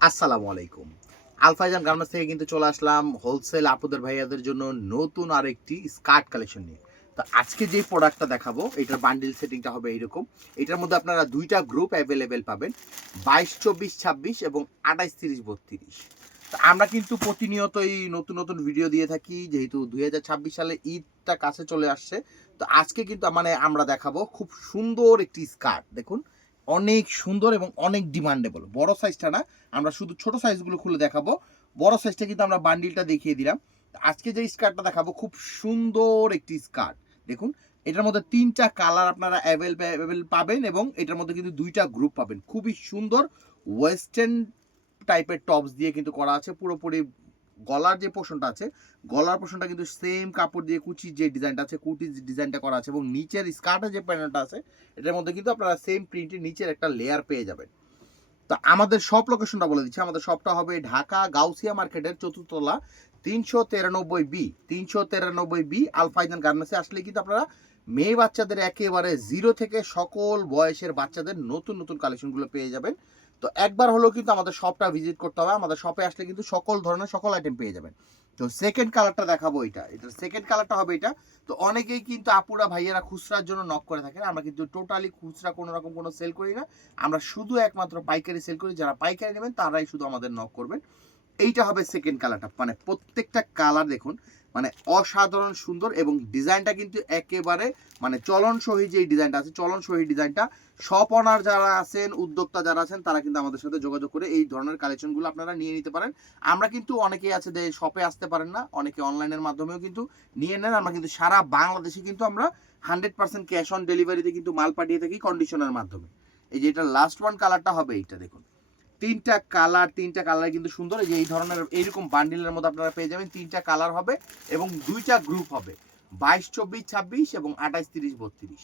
আসসালামু আলাইকুম। আলফাইজান গার্মেন্টস থেকে কিন্তু চলে আসলাম হোলসেল আপুদের ভাইয়াদের জন্য নতুন আরেকটি স্কার্ট কালেকশন নিয়ে। তো আজকে যে প্রোডাক্টটা দেখাবো এটার বান্ডিল সেটিংটা হবে এইরকম। এটার মধ্যে আপনারা ২ টা গ্রুপ অ্যাভেলেবেল পাবেন। ২২, ২৪, ২৬ এবং ২৮, ৩০, ৩২। তো আমরা কিন্তু প্রতিনিয়তই নতুন ভিডিও দিয়ে থাকি যেহেতু ২০২৬ সালে ঈদটা কাছে চলে আসছে। তো আজকে কিন্তু মানে আমরা দেখাবো খুব সুন্দর একটি স্কার্ট। দেখুন অনেক সুন্দর এবং অনেক ডিমান্ডেবল। বড় সাইজটা না, আমরা শুধু ছোট সাইজগুলো খুলে দেখাবো। বড় সাইজটা কিন্তু আমরা বান্ডিলটা দেখিয়ে দিলাম। আজকে যে স্কার্টটা দেখাবো খুব সুন্দর একটি স্কার্ট। দেখুন এটার মধ্যে ৩ টা কালার আপনারা অ্যাভেলেবেল পাবেন এবং এটার মধ্যে কিন্তু ২ টা গ্রুপ পাবেন। খুবই সুন্দর ওয়েস্টার্ন টাইপের টপস দিয়ে কিন্তু করা আছে। পুরোপুরি গলার যে পোর্শনটা আছে, গলার পোর্শনটা কিন্তু সেম কাপড় দিয়ে কুচির যে ডিজাইনটা আছে, কুটির ডিজাইনটা করা আছে এবং নিচের স্কার্টের যে প্যানেলটা আছে, এটার মধ্যে কিন্তু আপনারা সেম প্রিন্টের নিচের একটা লেয়ার পেয়ে যাবেন। তো আমাদের শপ লোকেশনটা বলে দিচ্ছি। আমাদের শপটা হবে ঢাকা গাউসিয়া মার্কেটের ৪র্থ তলা ৩৯৩ বি ৩৯৩ বি আলফাইজান গার্মেন্টসে আসলে কিন্তু আপনারা মেয়ে বাচ্চাদের একেবারে 0 থেকে সকল বয়সের বাচ্চাদের নতুন কালেকশনগুলো পেয়ে যাবেন। তো একবার হলেও কিন্তু আমাদের শপটা ভিজিট করতে হবে। আমাদের শপে আসলে কিন্তু সকল ধরনের সকল আইটেম পেয়ে যাবেন। তো সেকেন্ড কালারটা দেখাবো এটা। এটার সেকেন্ড কালারটা হবে এটা। তো অনেকেই কিন্তু আপুরা ভাইয়ারা খুচরার জন্য নক করে থাকেন। আমরা কিন্তু টোটালি খুচরা কোনো রকম কোনো সেল করি না। আমরা শুধু একমাত্র পাইকারি সেল করি। যারা পাইকারি নেবেন তারাই শুধু আমাদের নক করবেন। এইটা হবে সেকেন্ড কালারটা। মানে প্রত্যেকটা কালার দেখুন মানে অসাধারণ সুন্দর এবং ডিজাইনটা কিন্তু একেবারে মানে চলনসই যে ডিজাইনটা আছে, চলনসই ডিজাইনটা শপ ওনার যারা আছেন, উদ্যোক্তা যারা আছেন তারা কিন্তু আমাদের সাথে যোগাযোগ করে এই ধরনের কালেকশনগুলো আপনারা নিয়ে নিতে পারেন। আমরা কিন্তু অনেকেই আছে যে শপে আসতে পারেন না, অনেকে অনলাইনের মাধ্যমেও কিন্তু নিয়ে নেন। আমরা কিন্তু সারা বাংলাদেশে কিন্তু আমরা 100% ক্যাশ অন ডেলিভারিতে কিন্তু মাল পাঠিয়ে থাকি কন্ডিশনের মাধ্যমে। এই যে এটা লাস্ট ওয়ান কালারটা হবে এইটা দেখুন। ৩ টা কালার কিন্তু সুন্দর। এই যে এই ধরনের এইরকম বান্ডিলের মধ্যে আপনারা পেয়ে যাবেন। ৩ টা কালার হবে এবং ২ টা গ্রুপ হবে। ২২, ২৪, ২৬ এবং ২৮, ৩০, ৩২।